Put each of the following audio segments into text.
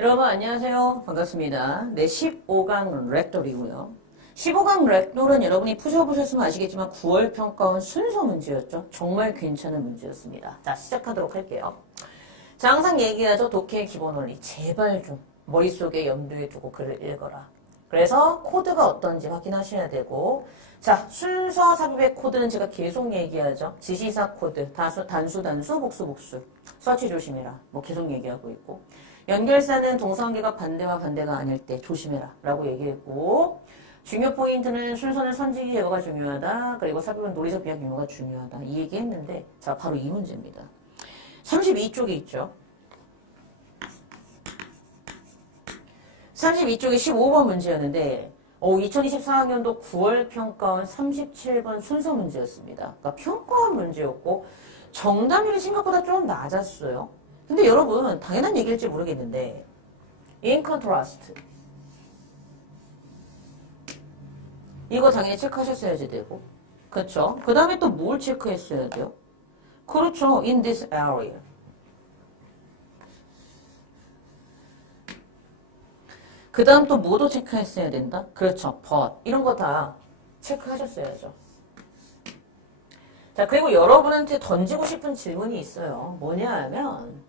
여러분 안녕하세요. 반갑습니다. 네, 15강 렉돌이고요. 15강 렉돌은 여러분이 푸셔보셨으면 아시겠지만 9월 평가원 순서 문제였죠. 정말 괜찮은 문제였습니다. 자, 시작하도록 할게요. 자, 항상 얘기하죠. 독해의 기본 원리. 제발 좀 머릿속에 염두에 두고 글을 읽어라. 그래서 코드가 어떤지 확인하셔야 되고, 자, 순서 삽입의 코드는 제가 계속 얘기하죠. 지시사 코드, 단수, 복수. 서치 조심해라. 뭐 계속 얘기하고 있고. 연결사는 동사관계가 반대와 반대가 아닐 때 조심해라. 라고 얘기했고, 중요 포인트는 순서는 선지기 제거가 중요하다. 그리고 삽입은 논리적 비약 유무가 중요하다. 이 얘기 했는데, 자, 바로 이 문제입니다. 32쪽에 있죠. 32쪽에 15번 문제였는데 2024학년도 9월 평가원 37번 순서 문제였습니다. 그러니까 평가원 문제였고 정답률이 생각보다 좀 낮았어요. 근데 여러분 당연한 얘기일지 모르겠는데 in contrast 이거 당연히 체크하셨어야지 되고 그렇죠? 그 다음에 또 뭘 체크했어야 돼요? 그렇죠. in this area 그 다음 또 뭐도 체크했어야 된다? 그렇죠. but. 이런 거 다 체크하셨어야죠. 자, 그리고 여러분한테 던지고 싶은 질문이 있어요. 뭐냐 하면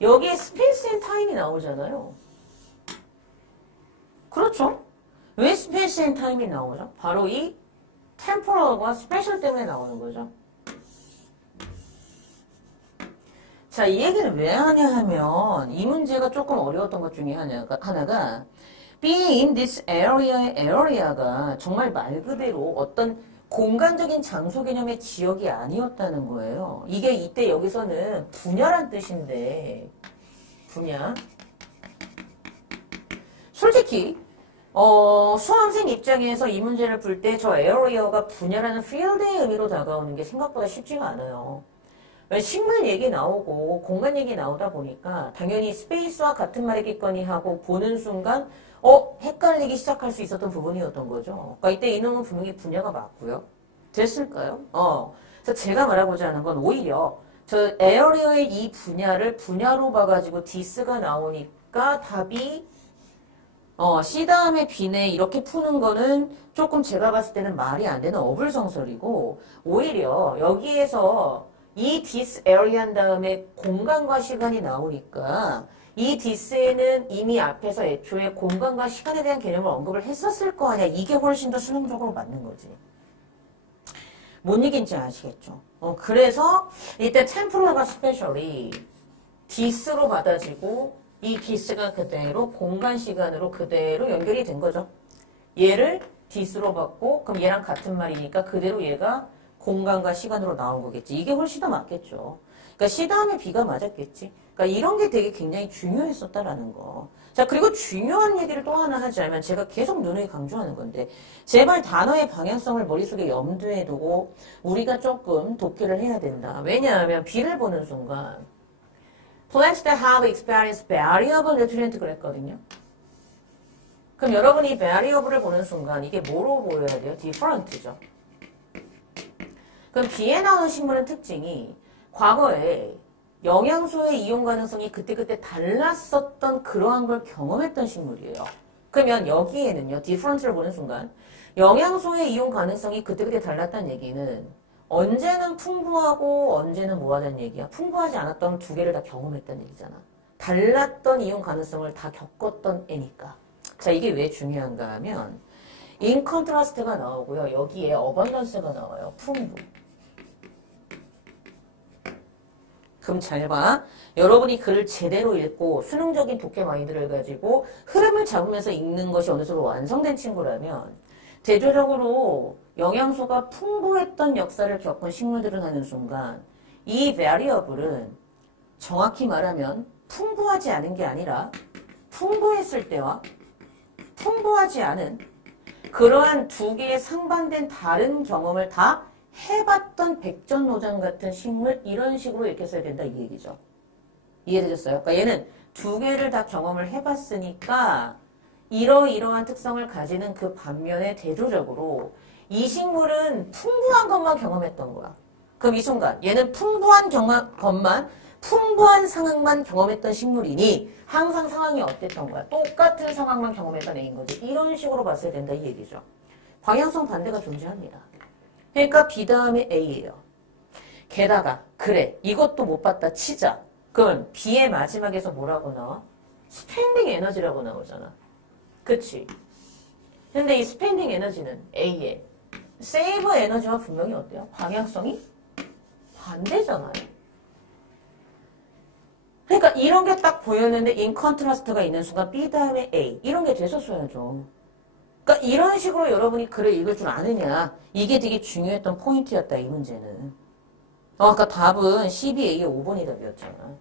여기에 스페이스 앤 타임이 나오잖아요. 그렇죠. 왜 스페이스 앤 타임이 나오죠? 바로 이 템포럴과 스페셜 때문에 나오는 거죠. 자, 이 얘기를 왜 하냐 하면 이 문제가 조금 어려웠던 것 중에 하나가 being in this area의 area가 정말 말 그대로 어떤 공간적인 장소 개념의 지역이 아니었다는 거예요. 이게 이때 여기서는 분야란 뜻인데 분야 솔직히 수험생 입장에서 이 문제를 풀 때 저 area가 분야라는 field의 의미로 다가오는 게 생각보다 쉽지가 않아요. 식물 얘기 나오고 공간 얘기 나오다 보니까 당연히 스페이스와 같은 말이겠거니 하고 보는 순간 헷갈리기 시작할 수 있었던 부분이었던 거죠. 그러니까 이때 이놈은 분명히 분야가 맞고요. 됐을까요? 그래서 제가 말하고자 하는 건 오히려 저 에어리어의 이 분야를 분야로 봐가지고 디스가 나오니까 답이 C 다음에 B네 이렇게 푸는 거는 조금 제가 봤을 때는 말이 안 되는 어불성설이고 오히려 여기에서 이 this area 한 다음에 공간과 시간이 나오니까 이 this에는 이미 앞에서 애초에 공간과 시간에 대한 개념을 언급을 했었을 거 아니야. 이게 훨씬 더 수능적으로 맞는 거지. 뭔 얘기인지 아시겠죠? 그래서 이때 temporal과 special이 this로 받아지고 이 this가 그대로 공간 시간으로 그대로 연결이 된 거죠. 얘를 this로 받고 그럼 얘랑 같은 말이니까 그대로 얘가 공간과 시간으로 나온 거겠지. 이게 훨씬 더 맞겠죠. 그러니까 C 다음에 B가 맞았겠지. 그러니까 이런 게 되게 굉장히 중요했었다라는 거. 자, 그리고 중요한 얘기를 또 하나 하자면 제가 계속 누누이 강조하는 건데 제발 단어의 방향성을 머릿속에 염두에 두고 우리가 조금 독해를 해야 된다. 왜냐하면 B를 보는 순간 plants that have experienced variable nutrient 그랬거든요. 그럼 여러분이 variable을 보는 순간 이게 뭐로 보여야 돼요? different죠. 그럼 B에 나오는 식물의 특징이 과거에 영양소의 이용 가능성이 그때그때 달랐었던 그러한 걸 경험했던 식물이에요. 그러면 여기에는요. different를 보는 순간 영양소의 이용 가능성이 그때그때 달랐다는 얘기는 언제는 풍부하고 언제는 뭐하다는 얘기야. 풍부하지 않았던 두 개를 다 경험했다는 얘기잖아. 달랐던 이용 가능성을 다 겪었던 애니까. 자, 이게 왜 중요한가 하면 in contrast가 나오고요. 여기에 abundance가 나와요. 풍부. 그럼 잘 봐. 여러분이 글을 제대로 읽고 수능적인 독해 마인드를 가지고 흐름을 잡으면서 읽는 것이 어느 정도 완성된 친구라면 대조적으로 영양소가 풍부했던 역사를 겪은 식물들을 하는 순간 이 variable은 정확히 말하면 풍부하지 않은 게 아니라 풍부했을 때와 풍부하지 않은 그러한 두 개의 상반된 다른 경험을 다 해봤던 백전노장 같은 식물 이런 식으로 이렇게 써야 된다 이 얘기죠. 이해되셨어요? 그러니까 얘는 두 개를 다 경험을 해봤으니까 이러이러한 특성을 가지는 그 반면에 대조적으로 이 식물은 풍부한 것만 경험했던 거야. 그럼 이 순간 얘는 풍부한 것만 풍부한 상황만 경험했던 식물이니 항상 상황이 어땠던 거야? 똑같은 상황만 경험했던 애인 거지. 이런 식으로 봤어야 된다 이 얘기죠. 방향성 반대가 존재합니다. 그러니까 B 다음에 A예요. 게다가 그래 이것도 못 봤다 치자. 그럼 B의 마지막에서 뭐라고 나와? 스펜딩 에너지라고 나오잖아. 그치? 근데 이 스펜딩 에너지는 A의 세이브 에너지와 분명히 어때요? 방향성이 반대잖아요. 그러니까 이런 게 딱 보였는데 인 컨트라스트가 있는 순간 B 다음에 A 이런 게 됐었어야죠. 그러니까 이런 식으로 여러분이 글을 읽을 줄 아느냐 이게 되게 중요했던 포인트였다 이 문제는. 아까 답은 12A의 5번이 답이었잖아.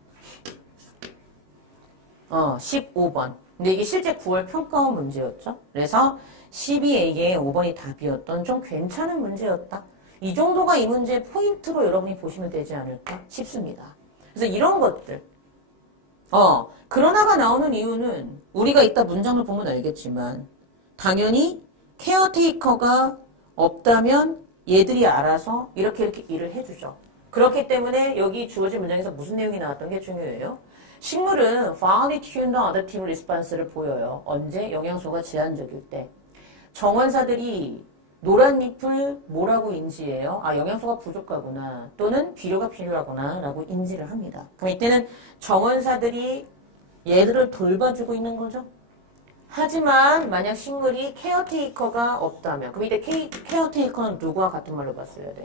15번. 근데 이게 실제 9월 평가원 문제였죠. 그래서 12A의 5번이 답이었던 좀 괜찮은 문제였다. 이 정도가 이 문제의 포인트로 여러분이 보시면 되지 않을까 싶습니다. 그래서 이런 것들. 그러나가 나오는 이유는 우리가 이따 문장을 보면 알겠지만 당연히 케어테이커가 없다면 얘들이 알아서 이렇게 일을 해주죠. 그렇기 때문에 여기 주어진 문장에서 무슨 내용이 나왔던 게 중요해요. 식물은 finely tuned adaptive response를 보여요. 언제? 영양소가 제한적일 때. 정원사들이 노란 잎을 뭐라고 인지해요? 아, 영양소가 부족하구나. 또는 비료가 필요하구나. 라고 인지를 합니다. 그럼 이때는 정원사들이 얘들을 돌봐주고 있는 거죠. 하지만 만약 식물이 케어테이커가 없다면 그럼 이때 케어테이커는 누구와 같은 말로 봤어야 돼?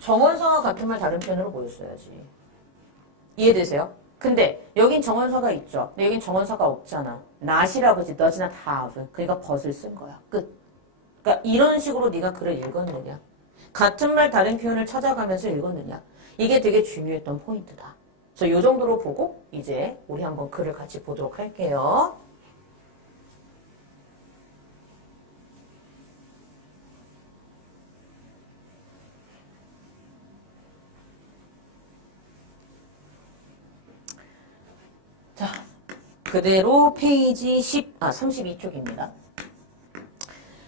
정원사와 같은 말 다른 편으로 보였어야지. 이해되세요? 근데 여긴 정원사가 있죠. 근데 여긴 정원사가 없잖아. not이라고 지 does not have. 그러니까 but을 쓴 거야. 끝. 그러니까 이런 식으로 네가 글을 읽었느냐. 같은 말 다른 표현을 찾아가면서 읽었느냐. 이게 되게 중요했던 포인트다. 그래서 이 정도로 보고 이제 우리 한번 글을 같이 보도록 할게요. 자, 그대로 페이지 32쪽입니다.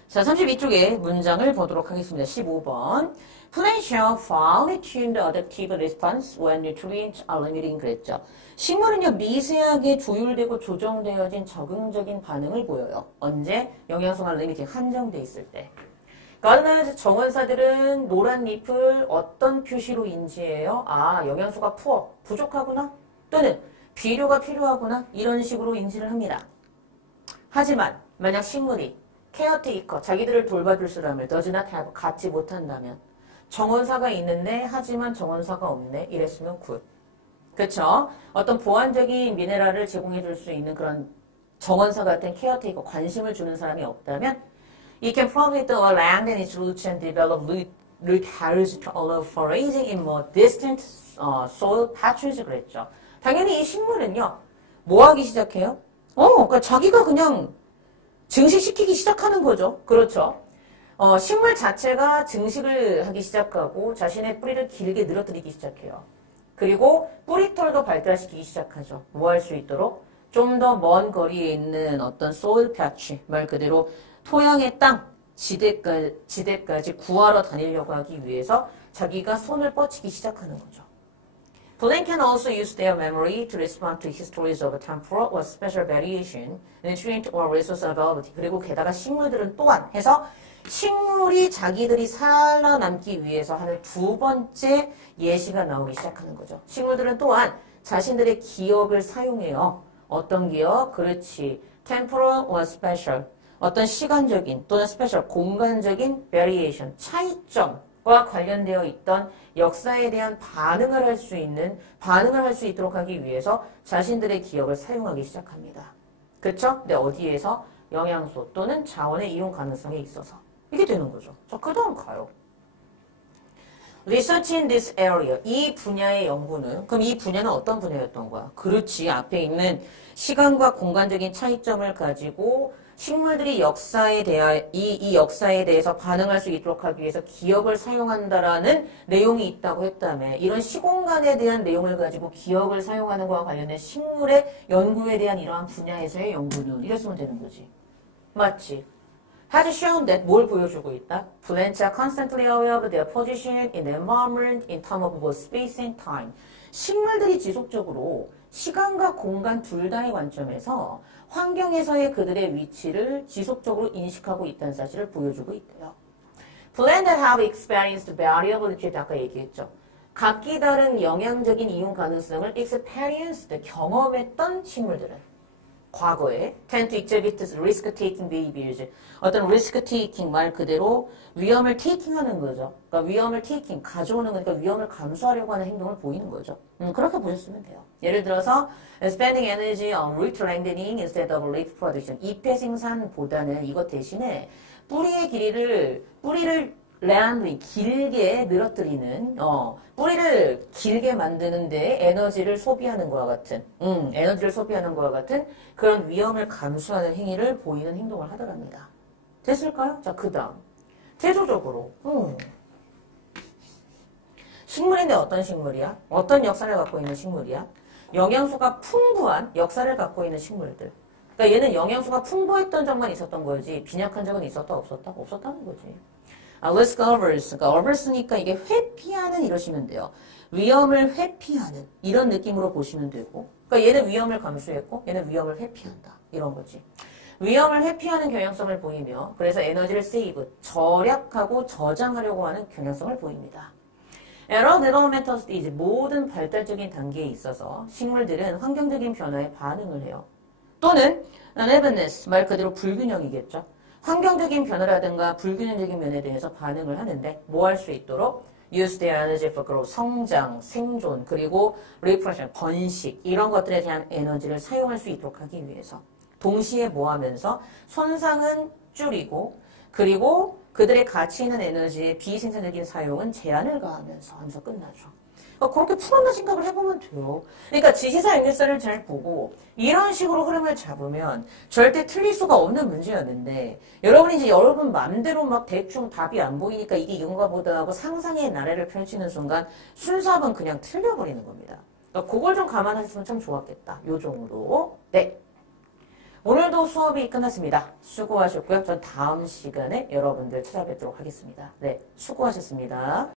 자, 32쪽의 문장을 보도록 하겠습니다. 15번. Plants show finely tuned adaptive response when nutrients are limiting 그랬죠. 식물은요, 미세하게 조율되고 조정되어진 적응적인 반응을 보여요. 언제? 영양소가 limiting, 한정돼 있을 때. 그러나 정원사들은 노란 잎을 어떤 표시로 인지해요? 아, 영양소가 부족하구나? 또는 비료가 필요하구나? 이런 식으로 인지를 합니다. 하지만 만약 식물이 케어테이커, 자기들을 돌봐줄 사람을 does not have, 갖지 못한다면 정원사가 있는데 하지만 정원사가 없네. 이랬으면 굿. 그쵸? 어떤 보완적인 미네랄을 제공해줄 수 있는 그런 정원사 같은 케어테이커, 관심을 주는 사람이 없다면 It can propagate the land and its roots and develop root hairs to allow foraging in more distant soil patches 그랬죠. 당연히 이 식물은요. 뭐 하기 시작해요? 그러니까 자기가 그냥 증식시키기 시작하는 거죠. 그렇죠. 식물 자체가 증식을 하기 시작하고 자신의 뿌리를 길게 늘어뜨리기 시작해요. 그리고 뿌리털도 발달시키기 시작하죠. 뭐 할 수 있도록? 좀 더 먼 거리에 있는 어떤 soil patch, 말 그대로 토양의 땅, 지대까지 구하러 다니려고 하기 위해서 자기가 손을 뻗치기 시작하는 거죠. Plant can also use their memory to respond to histories of temporal or special variation, nutrient or resource availability. 그리고 게다가 식물들은 또한 해서 식물이 자기들이 살아남기 위해서 하는 두 번째 예시가 나오기 시작하는 거죠. 식물들은 또한 자신들의 기억을 사용해요. 어떤 기억? 그렇지. temporal or special. 어떤 시간적인 또는 스페셜 공간적인 variation, 차이점과 관련되어 있던 역사에 대한 반응을 할 수 있도록 하기 위해서 자신들의 기억을 사용하기 시작합니다. 그렇죠? 근데 어디에서? 영양소 또는 자원의 이용 가능성에 있어서. 이게 되는 거죠. 자, 그 다음 가요. Research in this area. 이 분야의 연구는, 그럼 이 분야는 어떤 분야였던 거야? 그렇지. 앞에 있는 시간과 공간적인 차이점을 가지고 식물들이 이 역사에 대해서 반응할 수 있도록 하기 위해서 기억을 사용한다라는 내용이 있다고 했다며. 이런 시공간에 대한 내용을 가지고 기억을 사용하는 것과 관련된 식물의 연구에 대한 이러한 분야에서의 연구는 이랬으면 되는 거지. 맞지? Has shown that 뭘 보여주고 있다? Plants are constantly aware of their position in the environment in terms of both space and time. 식물들이 지속적으로 시간과 공간 둘 다의 관점에서 환경에서의 그들의 위치를 지속적으로 인식하고 있다는 사실을 보여주고 있대요. Plants that have experienced variability, 아까 얘기했죠. 각기 다른 영향적인 이용 가능성을 experienced, 경험했던 식물들은 과거에 tend to exhibit risk-taking behaviors. 어떤 risk-taking 말 그대로 위험을 taking하는 거죠. 그러니까 위험을 taking, 가져오는 거니까 위험을 감수하려고 하는 행동을 보이는 거죠. 그렇게 보셨으면 돼요. 예를 들어서 spending energy on root lengthening instead of leaf production. 잎의 생산보다는 이것 대신에 뿌리를 lengthening, 길게 늘어뜨리는, 뿌리를 길게 만드는데 에너지를 소비하는 것과 같은 그런 위험을 감수하는 행위를 보이는 행동을 하더랍니다. 됐을까요? 자, 그 다음. 태조적으로. 식물인데 어떤 식물이야? 어떤 역사를 갖고 있는 식물이야? 영양소가 풍부한 역사를 갖고 있는 식물들. 그러니까 얘는 영양소가 풍부했던 적만 있었던 거지 빈약한 적은 있었다 없었다? 없었다는 거지. risk averse. 그러니까 averse니까 이게 회피하는 이러시면 돼요. 위험을 회피하는 이런 느낌으로 보시면 되고 그러니까 얘는 위험을 감수했고 얘는 위험을 회피한다. 이런 거지. 위험을 회피하는 경향성을 보이며 그래서 에너지를 save, 절약하고 저장하려고 하는 경향성을 보입니다. Early developmental stage, 모든 발달적인 단계에 있어서 식물들은 환경적인 변화에 반응을 해요. 또는 unevenness, 말 그대로 불균형이겠죠. 환경적인 변화라든가 불균형적인 면에 대해서 반응을 하는데 뭐 할 수 있도록 use their energy for growth, 성장, 생존, 그리고 reproduction, 번식 이런 것들에 대한 에너지를 사용할 수 있도록 하기 위해서 동시에 뭐 하면서 손상은 줄이고 그리고 그들의 가치 있는 에너지의 비생산적인 사용은 제한을 가하면서 하면서 끝나죠. 그렇게 풀어나 생각을 해보면 돼요. 그러니까 지시사 연결사를 잘 보고 이런 식으로 흐름을 잡으면 절대 틀릴 수가 없는 문제였는데 여러분이 이제 여러분 맘대로 막 대충 답이 안 보이니까 이게 이건가 보다 하고 상상의 나래를 펼치는 순간 순수합은 그냥 틀려버리는 겁니다. 그러니까 그걸 좀 감안하셨으면 참 좋았겠다. 요 정도. 네. 오늘도 수업이 끝났습니다. 수고하셨고요. 전 다음 시간에 여러분들 찾아뵙도록 하겠습니다. 네. 수고하셨습니다.